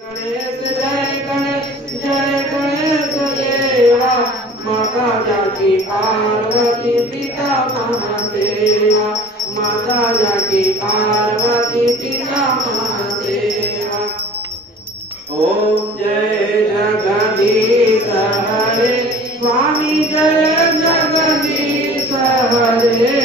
गणेश जय गणेश देवा। माता जाकी पार्वती पिता महादेवा। माता जाकी पार्वती पिता महादेवा। ओम जय जगदीश हरे स्वामी जय जगदीश हरे।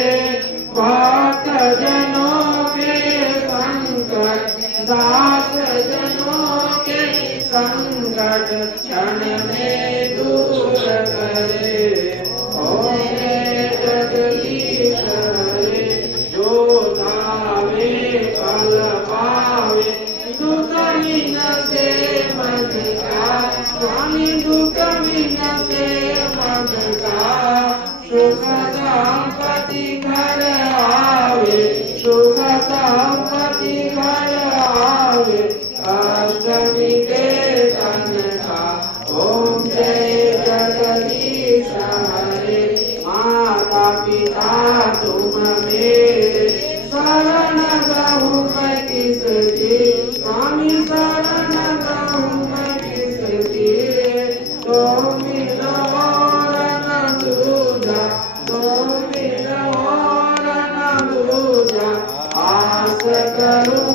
भक्त जनों के संकट दास जनों के संकट क्षण में दूर करे। ओम जय जगदीश हरे। जो धावे फल पावे दुख मीन से मन का। स्वामी दुख मीन से मन का। सुख संपत्ति घर आवे। सुख संपत्ति घर आवे। अष्टमी के तन का। ओम जय जगदीश हरे। माता पिता तुम मेरे शरण गहूँ मैं किसकी। स्वामी शरण गहूँ मैं किसकी। तुम बिन और न दूजा। तुम बिन और न दूजा। आस करूँ